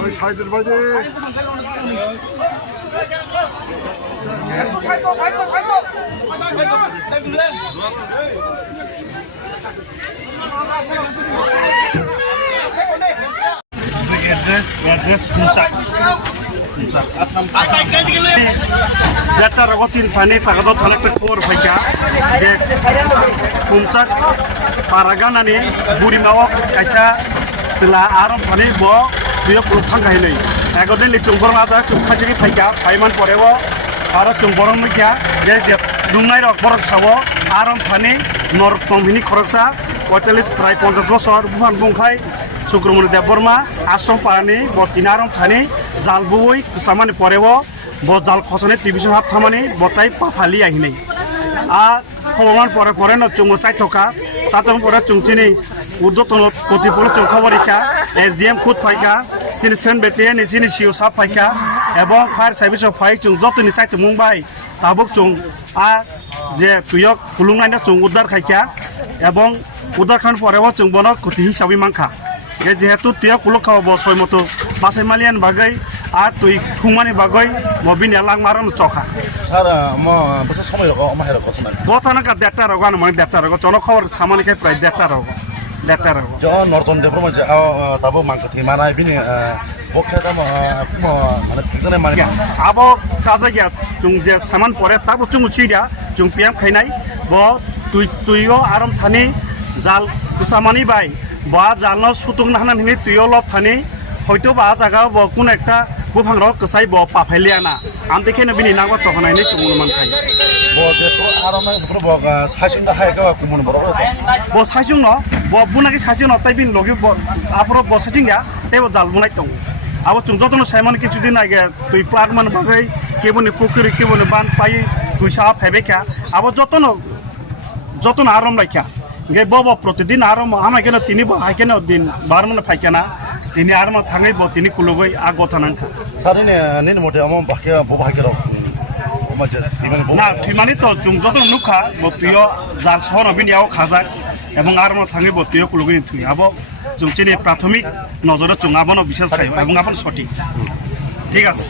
ওই সাইদের বাজে যেটা রগতিন পানি তাকাদ থানাতে কোর ফাইকা যে পুমচাক পারাগানানি বুড়িমাও কাইসা যেলা আরম পানি ব বিয় প্রথান গাইলাই এগদিন চুংবরং আজা চুংখাজি ফাইকা ফাইমান পরেও আর চুংবরং মিয়া যে দুংনাই রকবরক সাব আরম পানি নরতমহিনী খরকসা 45 প্রায় 50 বছর বুহান বুংখাই সুক্রমণি দেববর্মা আশ্রম পানি বতিনারম ফানি জাল বুই সামানি পরেও ব জাল খসনে টিভিশন হাত থামানি বতাই পাফালি আহিনাই আর খবরমান পরে পরে ন চুঙ্গ চাই থকা চাতম পরে চুংচিনি উর্দতন কতিপুর চৌখবরিকা SDM খুদ ফাইকা চিনি সেন বেতে নিচিনি সিও সাপ ফাইকা এবং ফায়ার সার্ভিস অফ ফাই চুং যতনি চাইতে মুম্বাই তাবুক চুং আ যে তুয়ক খুলুংনাইনা চুং উদ্ধার খাইকা এবং উদ্ধার খান পরেও চুং বন ক্ষতি হিসাবে মাংখা যেহেতু তুই কুলো খাওয়াব সয় মতো বাসাই মালিয়ান বাগৈ আর তুই খুমানি বাগৈ মবিন এলাং মারানো চখা স্যার বসে সময় রকম আমার রকম গতানা কা দেড়টা রোগ আনো মানে দেড়টা রোগ জন খবর সামানিকে প্রায় দেড়টা রোগ জ নর্তন দেবরম যে তাবো মাংক থিমানাই বিনি বকে দাম মানে পিছনে মানে আবো চাজা গিয়া চুং যে সামান পরে তাবো চুং উচিয়া চুং পিয়াম খাইনাই ব তুইও আরম থানি জাল কুসামানি বাই বা জালনো সুতুং নাহানা হিনি তুইও ফানি হয়তো বা জায়গা ব কোন একটা বুফাং রক কসাই ব পাফাইলিয়া না আম দেখে নবিনি নাগো চখনাইনি চুংমান খাই ব যে তো আরম ব সাইসিন হাই কা কুমন বড় ব সাইসুং ন ব বুনাকি সাইসুং ন তাই বিন লগে ব আপর ব সাইসিং গা তেও জাল বুনাই দং আবো চুং যতন সাইমান কিছুদিন আগে তুই প্লাগ মান বাগৈ কেবনি পুকুরি কেবনি বান পাই তুই সা ফেবেকা আবো যতন আরম রাখা গে বব প্রতিদিন আরম আমাই কেন তিনি হাই কেন দিন বার মানে ফাইকানা তিনি আরম থাঙাই ব তিনি কুলুগৈ আ গথানাংখা সারিনে নিন মতে আম বাকি বাকি রক না ঠিমানি তো চুং যত নুখা ব তুইও জাল সহন বিনিয়াও খাজাক এবং আরম থাঙাই ব তুইও কুলুগৈ থুই আবো চুংচিনি প্রাথমিক নজরে চুঙাবনো বিশেষ খাই এবং আপন সঠিক ঠিক আছে।